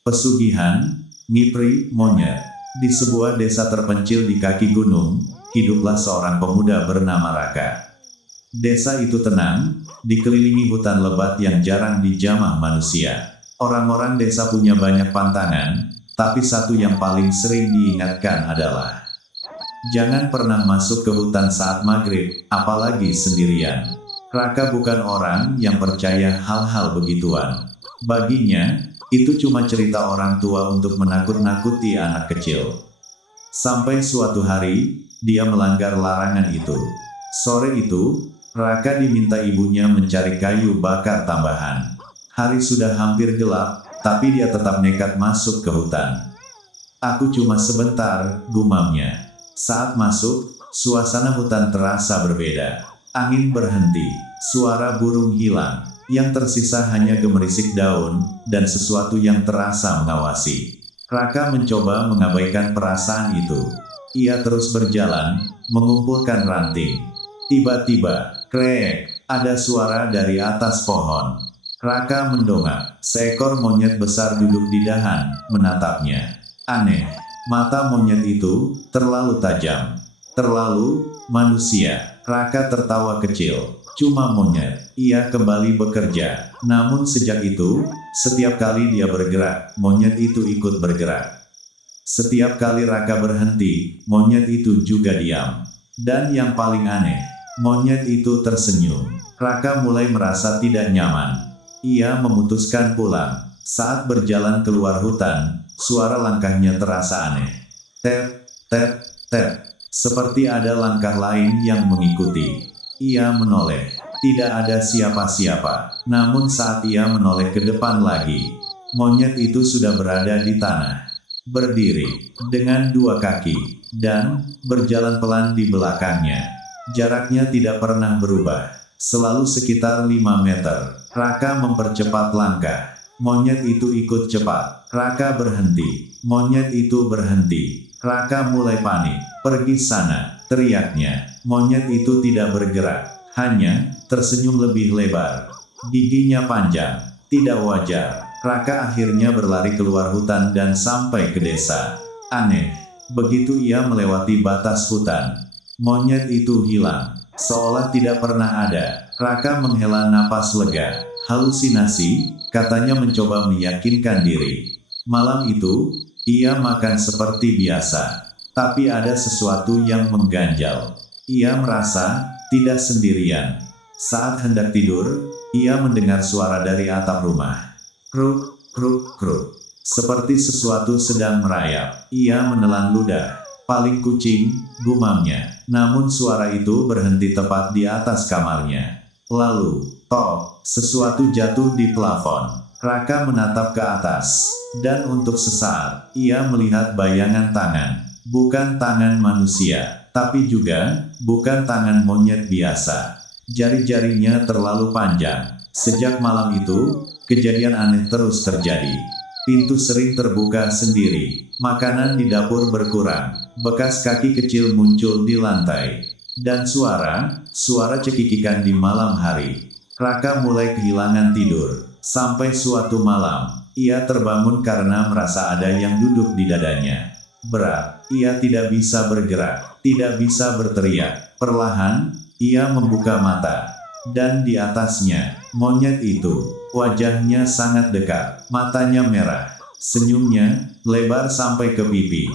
Pesugihan, Ngipri, monyet. Di sebuah desa terpencil di kaki gunung, hiduplah seorang pemuda bernama Raka. Desa itu tenang, dikelilingi hutan lebat yang jarang dijamah manusia. Orang-orang desa punya banyak pantangan, tapi satu yang paling sering diingatkan adalah jangan pernah masuk ke hutan saat maghrib, apalagi sendirian. Raka bukan orang yang percaya hal-hal begituan. Baginya, itu cuma cerita orang tua untuk menakut-nakuti anak kecil. Sampai suatu hari, dia melanggar larangan itu. Sore itu, Raka diminta ibunya mencari kayu bakar tambahan. Hari sudah hampir gelap, tapi dia tetap nekat masuk ke hutan. Aku cuma sebentar, gumamnya. Saat masuk, suasana hutan terasa berbeda. Angin berhenti, suara burung hilang, yang tersisa hanya gemerisik daun, dan sesuatu yang terasa mengawasi. Raka mencoba mengabaikan perasaan itu. Ia terus berjalan, mengumpulkan ranting. Tiba-tiba, krek, ada suara dari atas pohon. Raka mendongak, seekor monyet besar duduk di dahan, menatapnya. Aneh, mata monyet itu terlalu tajam. Terlalu manusia. Raka tertawa kecil. Cuma monyet. Ia kembali bekerja. Namun sejak itu, setiap kali dia bergerak, monyet itu ikut bergerak. Setiap kali Raka berhenti, monyet itu juga diam. Dan yang paling aneh, monyet itu tersenyum. Raka mulai merasa tidak nyaman. Ia memutuskan pulang. Saat berjalan keluar hutan, suara langkahnya terasa aneh. Tep, tep, tep. Seperti ada langkah lain yang mengikuti. Ia menoleh. Tidak ada siapa-siapa. Namun saat ia menoleh ke depan lagi, monyet itu sudah berada di tanah. Berdiri, dengan dua kaki, dan berjalan pelan di belakangnya. Jaraknya tidak pernah berubah. Selalu sekitar 5 meter. Raka mempercepat langkah. Monyet itu ikut cepat. Raka berhenti. Monyet itu berhenti. Raka mulai panik. Pergi sana, teriaknya. Monyet itu tidak bergerak. Hanya tersenyum lebih lebar. Giginya panjang. Tidak wajar. Raka akhirnya berlari keluar hutan dan sampai ke desa. Aneh. Begitu ia melewati batas hutan, monyet itu hilang. Seolah tidak pernah ada. Raka menghela napas lega. Halusinasi, katanya mencoba meyakinkan diri. Malam itu, ia makan seperti biasa. Tapi ada sesuatu yang mengganjal. Ia merasa tidak sendirian. Saat hendak tidur, ia mendengar suara dari atap rumah. Kruk, kruk, kruk. Seperti sesuatu sedang merayap. Ia menelan ludah. Paling kucing, gumamnya. Namun suara itu berhenti tepat di atas kamarnya. Lalu, tok, sesuatu jatuh di plafon. Raka menatap ke atas. Dan untuk sesaat, ia melihat bayangan tangan. Bukan tangan manusia, tapi juga bukan tangan monyet biasa. Jari-jarinya terlalu panjang. Sejak malam itu, kejadian aneh terus terjadi. Pintu sering terbuka sendiri. Makanan di dapur berkurang. Bekas kaki kecil muncul di lantai. Dan suara cekikikan di malam hari. Raka mulai kehilangan tidur. Sampai suatu malam, ia terbangun karena merasa ada yang duduk di dadanya. Berat, ia tidak bisa bergerak, tidak bisa berteriak. Perlahan, ia membuka mata. Dan di atasnya, monyet itu, wajahnya sangat dekat, matanya merah, senyumnya lebar sampai ke pipi.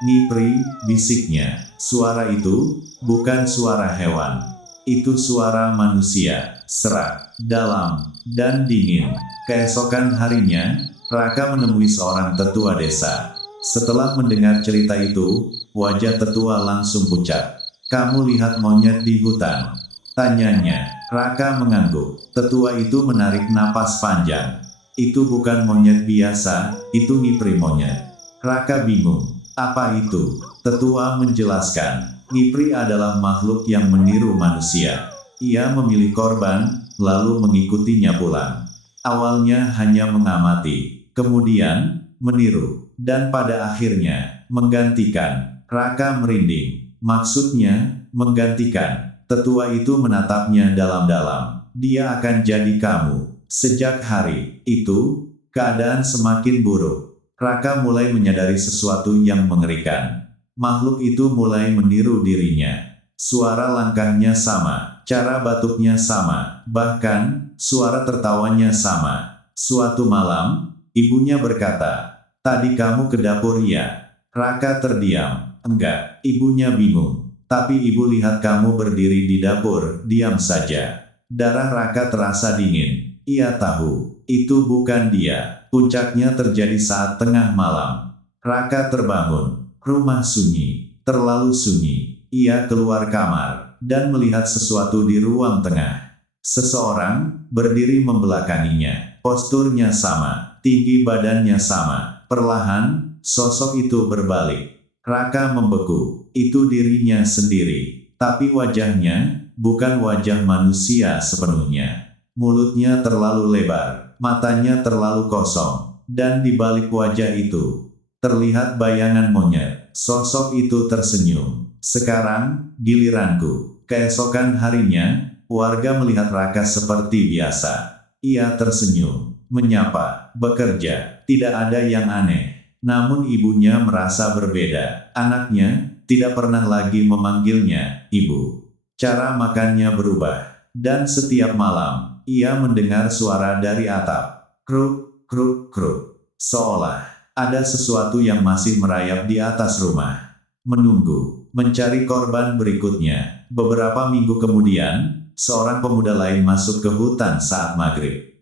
Ngipri, bisiknya. Suara itu bukan suara hewan. Itu suara manusia, serak, dalam, dan dingin. Keesokan harinya, Raka menemui seorang tetua desa. Setelah mendengar cerita itu, wajah tetua langsung pucat. Kamu lihat monyet di hutan? Tanyanya. Raka mengangguk. Tetua itu menarik napas panjang. Itu bukan monyet biasa, itu ngipri monyet. Raka bingung. Apa itu? Tetua menjelaskan. Ngipri adalah makhluk yang meniru manusia. Ia memilih korban, lalu mengikutinya pulang. Awalnya hanya mengamati, kemudian meniru, dan pada akhirnya menggantikan. Raka merinding. Maksudnya, menggantikan. Tetua itu menatapnya dalam-dalam. Dia akan jadi kamu. Sejak hari itu, keadaan semakin buruk. Raka mulai menyadari sesuatu yang mengerikan. Makhluk itu mulai meniru dirinya. Suara langkahnya sama, cara batuknya sama, bahkan suara tertawanya sama. Suatu malam, ibunya berkata, "Tadi kamu ke dapur ya?" Raka terdiam. "Enggak," ibunya bingung. "Tapi ibu lihat kamu berdiri di dapur." "Diam saja." Darah Raka terasa dingin. Ia tahu, itu bukan dia. Puncaknya terjadi saat tengah malam. Raka terbangun. Rumah sunyi, terlalu sunyi. Ia keluar kamar, dan melihat sesuatu di ruang tengah. Seseorang berdiri membelakanginya. Posturnya sama, tinggi badannya sama. Perlahan, sosok itu berbalik. Raka membeku. Itu dirinya sendiri. Tapi wajahnya, bukan wajah manusia sepenuhnya. Mulutnya terlalu lebar, matanya terlalu kosong. Dan di balik wajah itu, terlihat bayangan monyet. Sosok itu tersenyum. "Sekarang, giliranku." Keesokan harinya, warga melihat Raka seperti biasa. Ia tersenyum, menyapa, bekerja, tidak ada yang aneh. Namun ibunya merasa berbeda. Anaknya tidak pernah lagi memanggilnya ibu. Cara makannya berubah. Dan setiap malam, ia mendengar suara dari atap. Kruk, kruk, kruk. Seolah ada sesuatu yang masih merayap di atas rumah. Menunggu, mencari korban berikutnya. Beberapa minggu kemudian, seorang pemuda lain masuk ke hutan saat maghrib.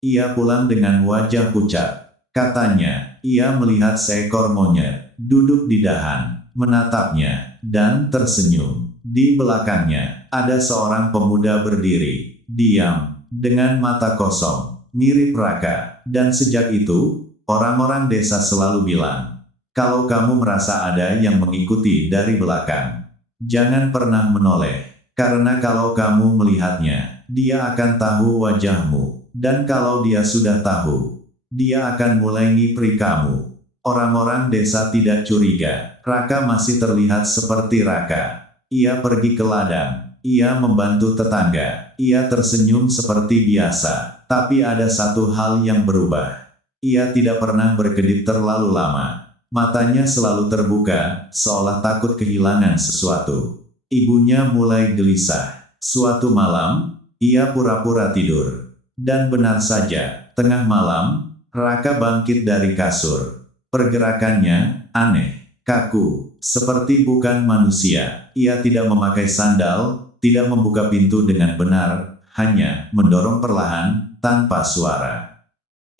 Ia pulang dengan wajah pucat. Katanya, ia melihat seekor monyet duduk di dahan, menatapnya, dan tersenyum. Di belakangnya, ada seorang pemuda berdiri, diam, dengan mata kosong, mirip Raka. Dan sejak itu, orang-orang desa selalu bilang, "Kalau kamu merasa ada yang mengikuti dari belakang, jangan pernah menoleh. Karena kalau kamu melihatnya, dia akan tahu wajahmu. Dan kalau dia sudah tahu, dia akan mulai ngipri kamu." Orang-orang desa tidak curiga. Raka masih terlihat seperti Raka. Ia pergi ke ladang. Ia membantu tetangga. Ia tersenyum seperti biasa. Tapi ada satu hal yang berubah. Ia tidak pernah berkedip terlalu lama. Matanya selalu terbuka, seolah takut kehilangan sesuatu. Ibunya mulai gelisah. Suatu malam, ia pura-pura tidur. Dan benar saja, tengah malam, Raka bangkit dari kasur. Pergerakannya aneh, kaku, seperti bukan manusia. Ia tidak memakai sandal, tidak membuka pintu dengan benar, hanya mendorong perlahan, tanpa suara.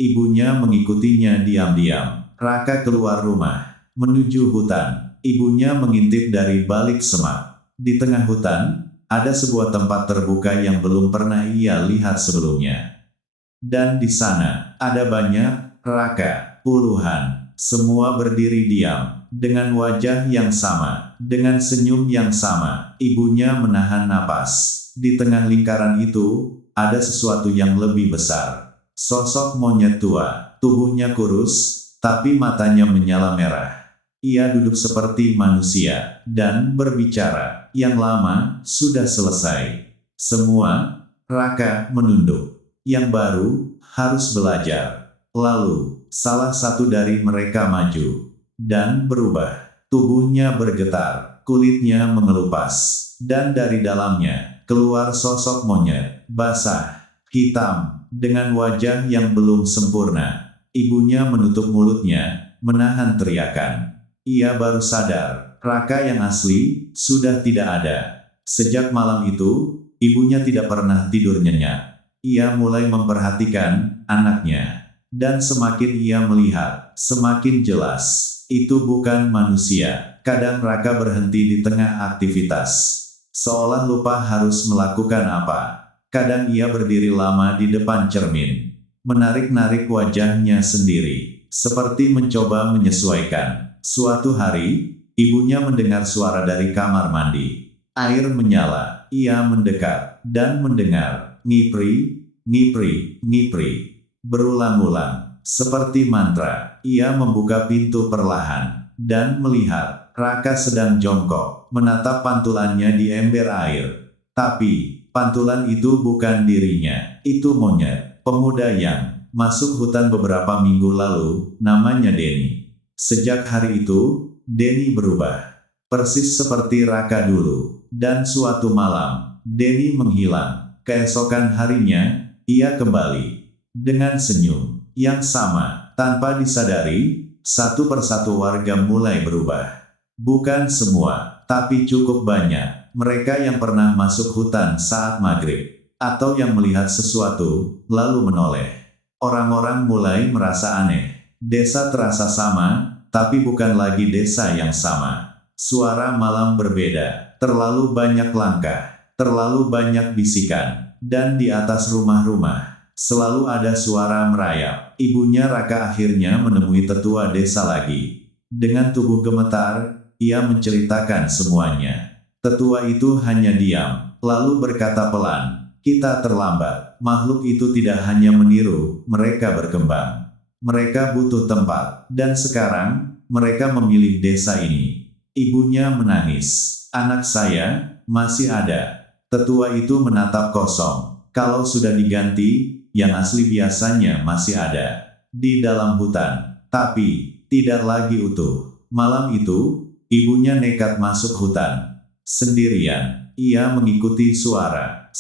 Ibunya mengikutinya diam-diam. Raka keluar rumah, menuju hutan. Ibunya mengintip dari balik semak. Di tengah hutan, ada sebuah tempat terbuka yang belum pernah ia lihat sebelumnya. Dan di sana, ada banyak Raka, puluhan. Semua berdiri diam, dengan wajah yang sama, dengan senyum yang sama. Ibunya menahan napas. Di tengah lingkaran itu, ada sesuatu yang lebih besar. Sosok monyet tua, tubuhnya kurus, tapi matanya menyala merah. Ia duduk seperti manusia, dan berbicara. Yang lama, sudah selesai. Semua, Raka menunduk. Yang baru, harus belajar. Lalu, salah satu dari mereka maju. Dan berubah. Tubuhnya bergetar, kulitnya mengelupas. Dan dari dalamnya, keluar sosok monyet, basah, hitam, dengan wajah yang belum sempurna. Ibunya menutup mulutnya, menahan teriakan. Ia baru sadar, Raka yang asli, sudah tidak ada. Sejak malam itu, ibunya tidak pernah tidur nyenyak. Ia mulai memperhatikan anaknya. Dan semakin ia melihat, semakin jelas. Itu bukan manusia. Kadang Raka berhenti di tengah aktivitas. Seolah lupa harus melakukan apa. Kadang ia berdiri lama di depan cermin. Menarik-narik wajahnya sendiri. Seperti mencoba menyesuaikan. Suatu hari, ibunya mendengar suara dari kamar mandi. Air menyala. Ia mendekat. Dan mendengar. Ngipri, ngipri, ngipri. Berulang-ulang, seperti mantra, ia membuka pintu perlahan, dan melihat, Raka sedang jongkok, menatap pantulannya di ember air. Tapi, pantulan itu bukan dirinya, itu monyet, pemuda yang masuk hutan beberapa minggu lalu, namanya Denny. Sejak hari itu, Denny berubah. Persis seperti Raka dulu. Dan suatu malam, Denny menghilang. Keesokan harinya, ia kembali. Dengan senyum yang sama, tanpa disadari, satu persatu warga mulai berubah. Bukan semua, tapi cukup banyak. Mereka yang pernah masuk hutan saat maghrib, atau yang melihat sesuatu, lalu menoleh. Orang-orang mulai merasa aneh. Desa terasa sama, tapi bukan lagi desa yang sama. Suara malam berbeda, terlalu banyak langkah, terlalu banyak bisikan, dan di atas rumah-rumah, selalu ada suara merayap. Ibunya Raka akhirnya menemui tetua desa lagi. Dengan tubuh gemetar, ia menceritakan semuanya. Tetua itu hanya diam, lalu berkata pelan, "Kita terlambat. Makhluk itu tidak hanya meniru, mereka berkembang. Mereka butuh tempat, dan sekarang, mereka memilih desa ini." Ibunya menangis. "Anak saya, masih ada." Tetua itu menatap kosong. Kalau sudah diganti, yang asli biasanya masih ada. Di dalam hutan. Tapi, tidak lagi utuh. Malam itu, ibunya nekat masuk hutan. Sendirian, ia mengikuti suara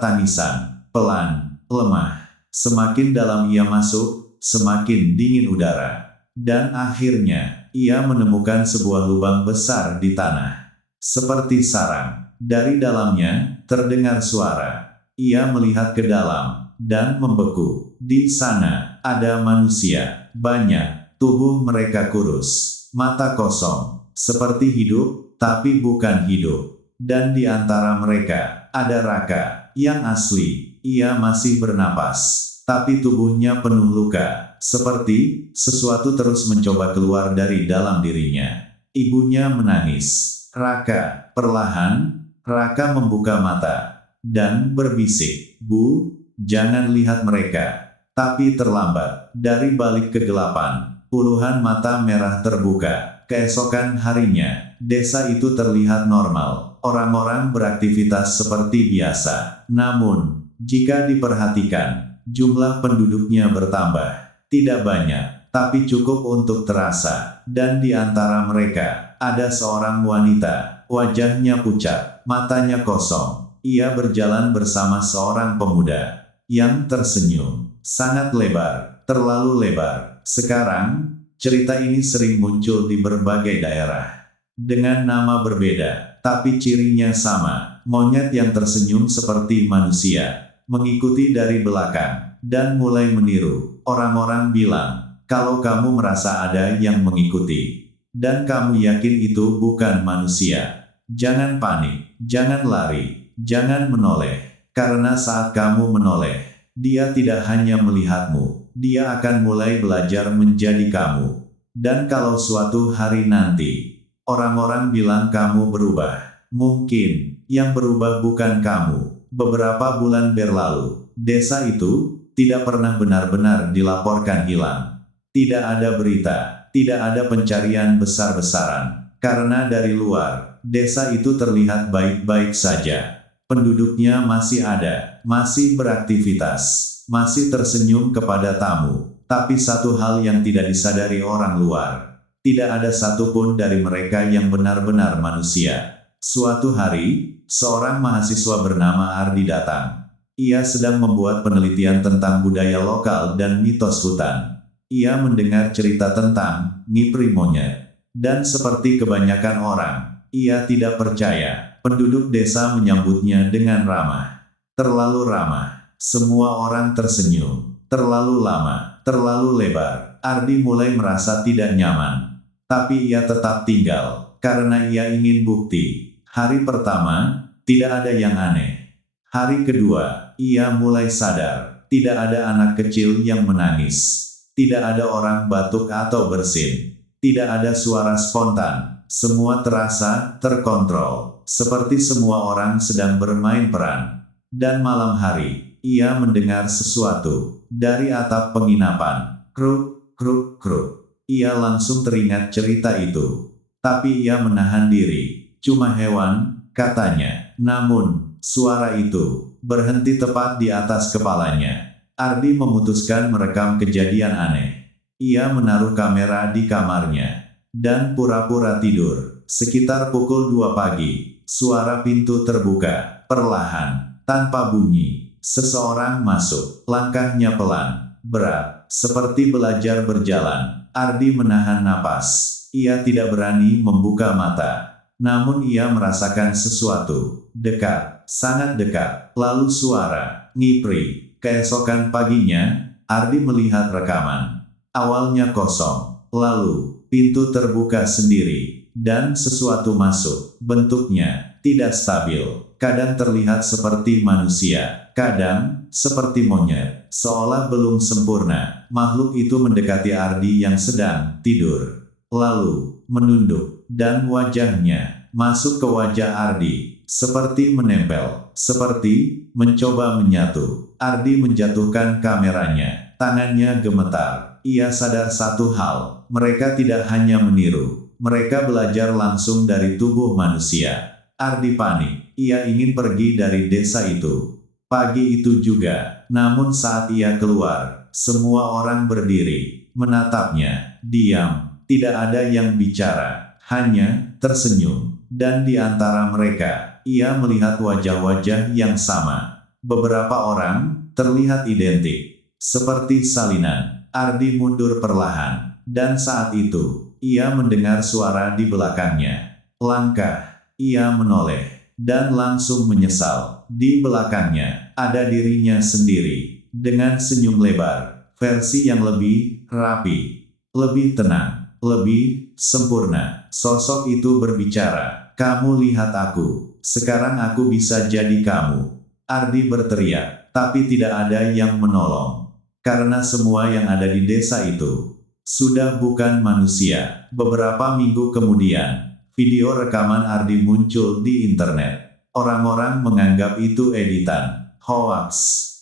tangisan, pelan, lemah. Semakin dalam ia masuk, semakin dingin udara. Dan akhirnya, ia menemukan sebuah lubang besar di tanah. Seperti sarang. Dari dalamnya, terdengar suara. Ia melihat ke dalam, dan membeku. Di sana, ada manusia. Banyak. Tubuh mereka kurus. Mata kosong. Seperti hidup, tapi bukan hidup. Dan di antara mereka, ada Raka, yang asli. Ia masih bernapas. Tapi tubuhnya penuh luka. Seperti, sesuatu terus mencoba keluar dari dalam dirinya. Ibunya menangis. "Raka," perlahan, Raka membuka mata. Dan berbisik, "Bu, jangan lihat mereka." Tapi terlambat. Dari balik kegelapan, puluhan mata merah terbuka. Keesokan harinya, desa itu terlihat normal. Orang-orang beraktivitas seperti biasa. Namun, jika diperhatikan, jumlah penduduknya bertambah. Tidak banyak, tapi cukup untuk terasa. Dan di antara mereka, ada seorang wanita. Wajahnya pucat, matanya kosong. Ia berjalan bersama seorang pemuda yang tersenyum. Sangat lebar, terlalu lebar. Sekarang, cerita ini sering muncul di berbagai daerah. Dengan nama berbeda, tapi cirinya sama. Monyet yang tersenyum seperti manusia. Mengikuti dari belakang, dan mulai meniru. Orang-orang bilang, kalau kamu merasa ada yang mengikuti, dan kamu yakin itu bukan manusia, jangan panik, jangan lari, jangan menoleh. Karena saat kamu menoleh, dia tidak hanya melihatmu. Dia akan mulai belajar menjadi kamu. Dan kalau suatu hari nanti, orang-orang bilang kamu berubah, mungkin yang berubah bukan kamu. Beberapa bulan berlalu, desa itu tidak pernah benar-benar dilaporkan hilang. Tidak ada berita, tidak ada pencarian besar-besaran. Karena dari luar, desa itu terlihat baik-baik saja. Penduduknya masih ada, masih beraktivitas, masih tersenyum kepada tamu. Tapi satu hal yang tidak disadari orang luar, tidak ada satupun dari mereka yang benar-benar manusia. Suatu hari, seorang mahasiswa bernama Ardi datang. Ia sedang membuat penelitian tentang budaya lokal dan mitos hutan. Ia mendengar cerita tentang ngipri monyet. Dan seperti kebanyakan orang, ia tidak percaya. Penduduk desa menyambutnya dengan ramah. Terlalu ramah. Semua orang tersenyum. Terlalu lama, terlalu lebar. Ardi mulai merasa tidak nyaman. Tapi ia tetap tinggal, karena ia ingin bukti. Hari pertama, tidak ada yang aneh. Hari kedua, ia mulai sadar. Tidak ada anak kecil yang menangis. Tidak ada orang batuk atau bersin. Tidak ada suara spontan. Semua terasa terkontrol. Seperti semua orang sedang bermain peran. Dan malam hari, ia mendengar sesuatu. Dari atap penginapan. Kruk, kruk, kruk. Ia langsung teringat cerita itu. Tapi ia menahan diri. Cuma hewan, katanya. Namun, suara itu berhenti tepat di atas kepalanya. Ardi memutuskan merekam kejadian aneh. Ia menaruh kamera di kamarnya dan pura-pura tidur. Sekitar pukul 2 pagi, suara pintu terbuka, perlahan, tanpa bunyi. Seseorang masuk, langkahnya pelan, berat, seperti belajar berjalan. Ardi menahan napas. Ia tidak berani membuka mata. Namun ia merasakan sesuatu, dekat, sangat dekat. Lalu suara, ngipri. Keesokan paginya, Ardi melihat rekaman. Awalnya kosong, lalu pintu terbuka sendiri, dan sesuatu masuk. Bentuknya tidak stabil, kadang terlihat seperti manusia, kadang seperti monyet, seolah belum sempurna. Makhluk itu mendekati Ardi yang sedang tidur, lalu menunduk, dan wajahnya masuk ke wajah Ardi, seperti menempel, seperti mencoba menyatu. Ardi menjatuhkan kameranya, tangannya gemetar. Ia sadar satu hal, mereka tidak hanya meniru, mereka belajar langsung dari tubuh manusia. Ardi panik, ia ingin pergi dari desa itu. Pagi itu juga, namun saat ia keluar, semua orang berdiri, menatapnya, diam, tidak ada yang bicara, hanya tersenyum. Dan di antara mereka, ia melihat wajah-wajah yang sama. Beberapa orang terlihat identik, seperti salinan. Ardi mundur perlahan, dan saat itu, ia mendengar suara di belakangnya. Langkah, ia menoleh, dan langsung menyesal. Di belakangnya, ada dirinya sendiri, dengan senyum lebar, versi yang lebih rapi, lebih tenang, lebih sempurna. Sosok itu berbicara, "Kamu lihat aku, sekarang aku bisa jadi kamu." Ardi berteriak, tapi tidak ada yang menolong. Karena semua yang ada di desa itu sudah bukan manusia. Beberapa minggu kemudian, video rekaman Ardi muncul di internet. Orang-orang menganggap itu editan, hoax,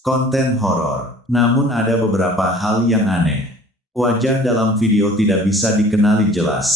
konten horor. Namun ada beberapa hal yang aneh. Wajah dalam video tidak bisa dikenali jelas.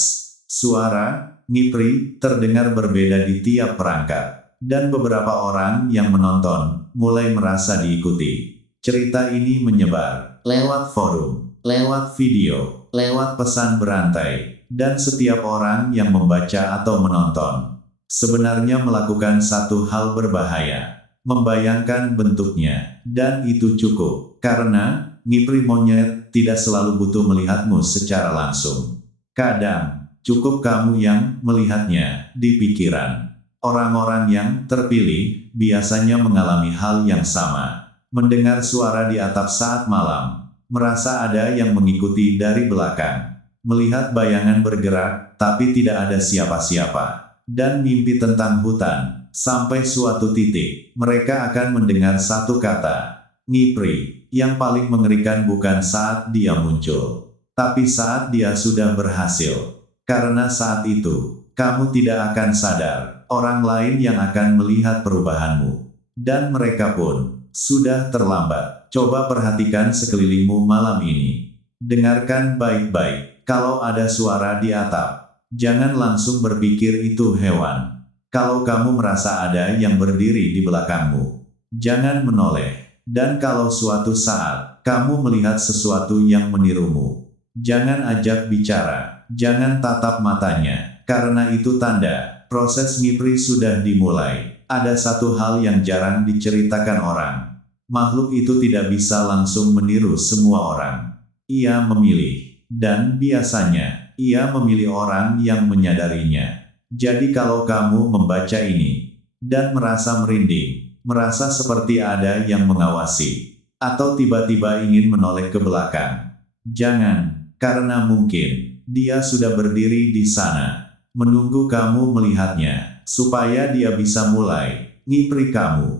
Suara, ngipri, terdengar berbeda di tiap perangkat. Dan beberapa orang yang menonton mulai merasa diikuti. Cerita ini menyebar lewat forum, lewat video, lewat pesan berantai, dan setiap orang yang membaca atau menonton sebenarnya melakukan satu hal berbahaya, membayangkan bentuknya, dan itu cukup, karena ngipri monyet tidak selalu butuh melihatmu secara langsung. Kadang, cukup kamu yang melihatnya di pikiran. Orang-orang yang terpilih biasanya mengalami hal yang sama. Mendengar suara di atap saat malam, merasa ada yang mengikuti dari belakang, melihat bayangan bergerak, tapi tidak ada siapa-siapa, dan mimpi tentang hutan. Sampai suatu titik, mereka akan mendengar satu kata, ngipri. Yang paling mengerikan bukan saat dia muncul, tapi saat dia sudah berhasil. Karena saat itu, kamu tidak akan sadar, orang lain yang akan melihat perubahanmu. Dan mereka pun sudah terlambat. Coba perhatikan sekelilingmu malam ini. Dengarkan baik-baik. Kalau ada suara di atap, jangan langsung berpikir itu hewan. Kalau kamu merasa ada yang berdiri di belakangmu, jangan menoleh. Dan kalau suatu saat kamu melihat sesuatu yang menirumu, jangan ajak bicara, jangan tatap matanya, karena itu tanda proses ngipri sudah dimulai. Ada satu hal yang jarang diceritakan orang. Makhluk itu tidak bisa langsung meniru semua orang. Ia memilih, dan biasanya, ia memilih orang yang menyadarinya. Jadi kalau kamu membaca ini, dan merasa merinding, merasa seperti ada yang mengawasi, atau tiba-tiba ingin menoleh ke belakang, jangan, karena mungkin, dia sudah berdiri di sana, menunggu kamu melihatnya, supaya dia bisa mulai ngipri kamu.